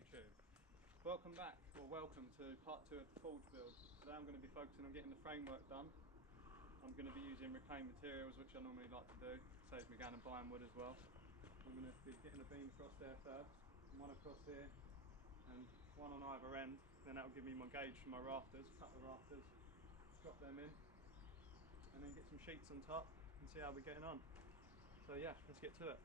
YouTube. Welcome back, or welcome to part 2 of the forge build. Today I'm going to be focusing on getting the framework done. I'm going to be using reclaimed materials, which I normally like to do. Saves me going and buying wood as well. I'm going to be getting a beam across there first, and one across here, and one on either end. Then that will give me my gauge for my rafters, cut the rafters, drop them in, and then get some sheets on top and see how we're getting on. So yeah, let's get to it.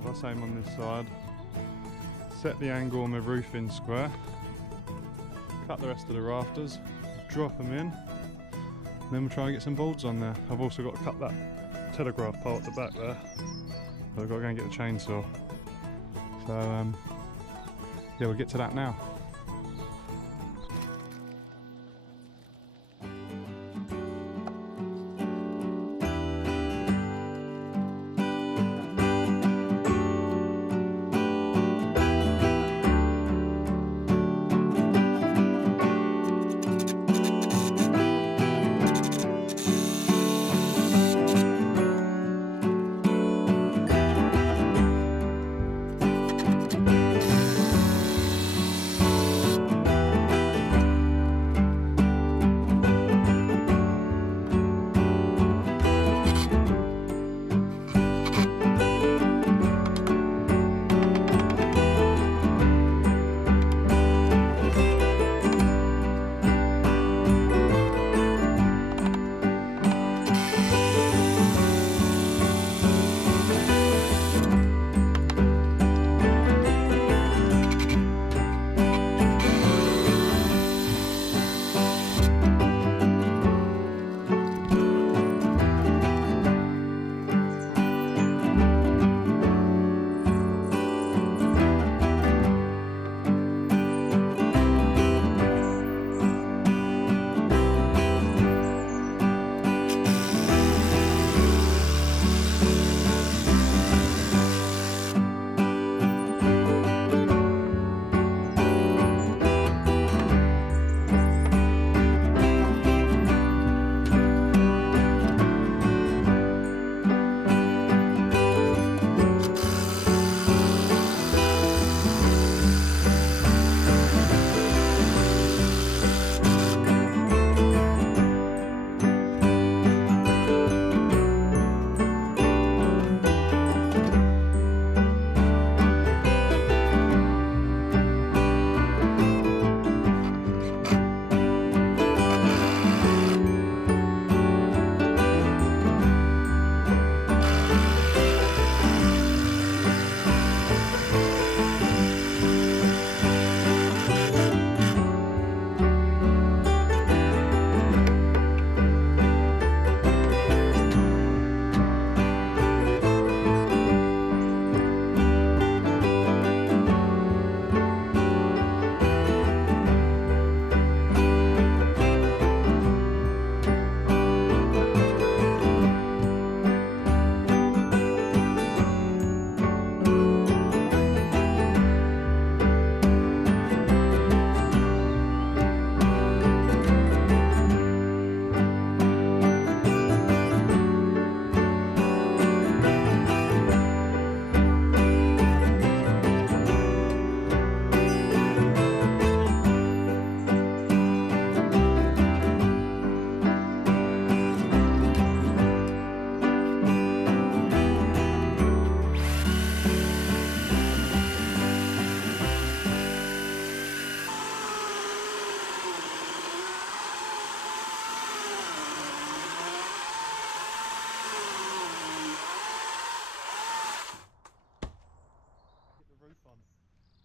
cover, same on this side. Set the angle on the roof in square. Cut the rest of the rafters, drop them in, and then we'll try and get some boards on there. I've also got to cut that telegraph pole at the back there, but I've got to go and get the chainsaw. So yeah, we'll get to that now.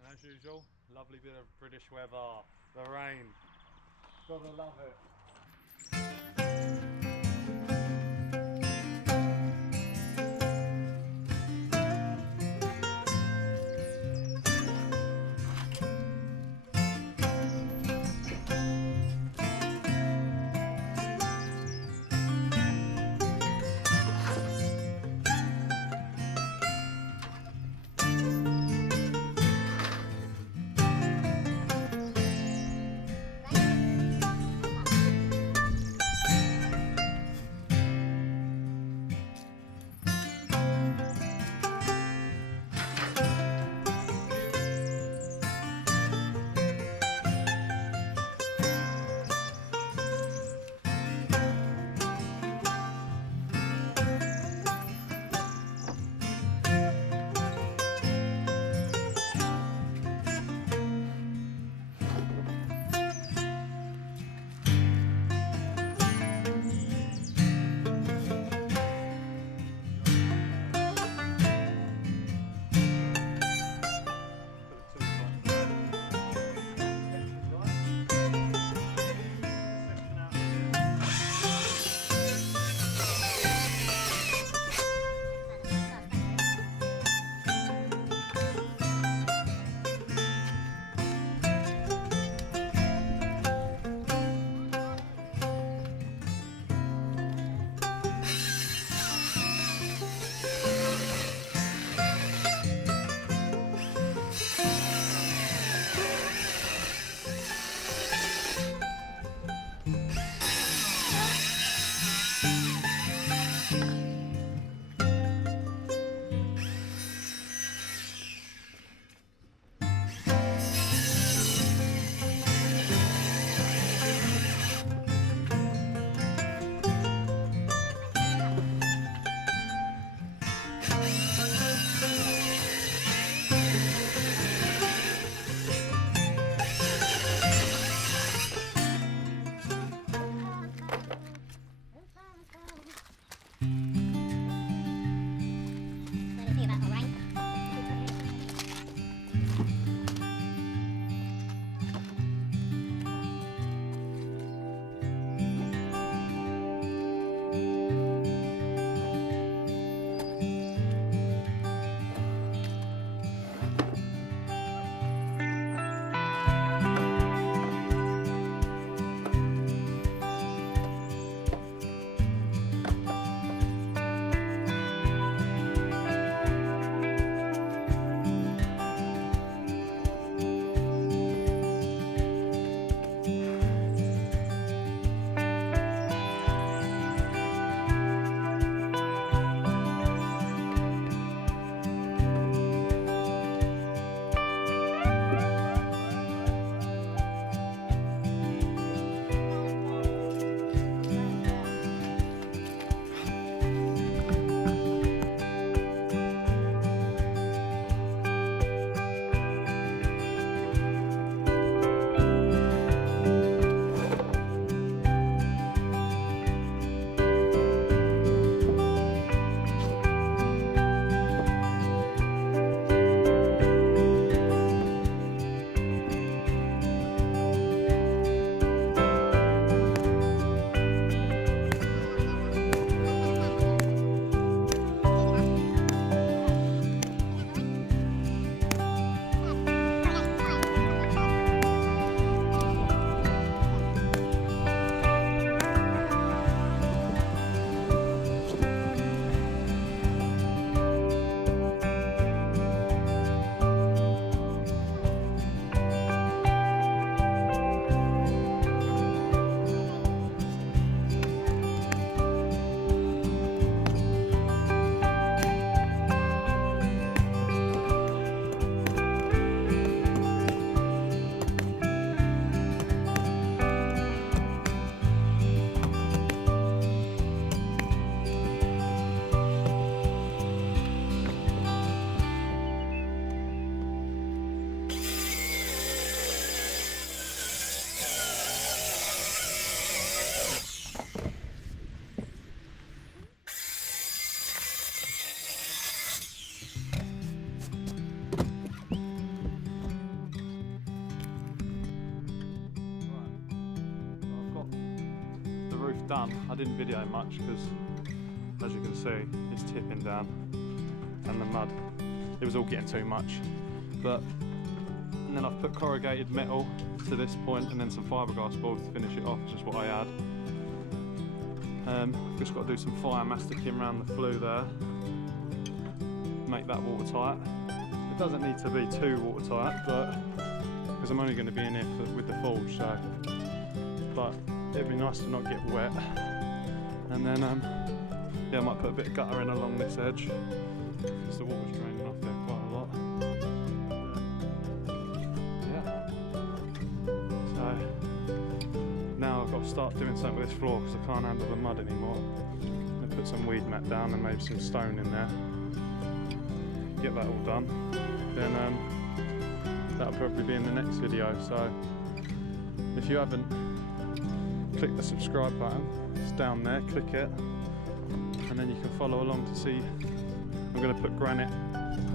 And as usual, lovely bit of British weather, the rain. Gotta love it. I didn't video much because, as you can see, it's tipping down and the mud, it was all getting too much. But and then I've put corrugated metal to this point and then some fiberglass boards to finish it off, which is what I had. I've just got to do some fire masticing around the flue there, make that watertight. It doesn't need to be too watertight, but because I'm only going to be in here with the forge, so. But it'd be nice to not get wet. And then, yeah, I might put a bit of gutter in along this edge because the water's draining off there quite a lot. So now I've got to start doing something with this floor because I can't handle the mud anymore. I'm going to put some weed mat down and maybe some stone in there. Get that all done. Then that'll probably be in the next video. So if you haven't, click the subscribe button. It's down there. Click it, and then you can follow along to see. I'm going to put granite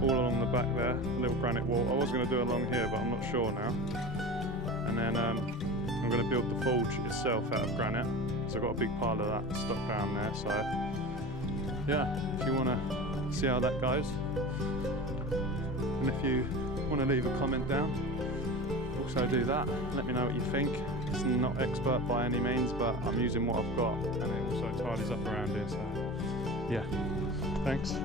all along the back there, a little granite wall. I was going to do it along here, but I'm not sure now. And then I'm going to build the forge itself out of granite, because I've got a big pile of that stuck down there. So yeah, if you want to see how that goes, and if you want to leave a comment down, also do that. Let me know what you think. It's not expert by any means, but I'm using what I've got, and it also tidies up around here. So yeah, thanks.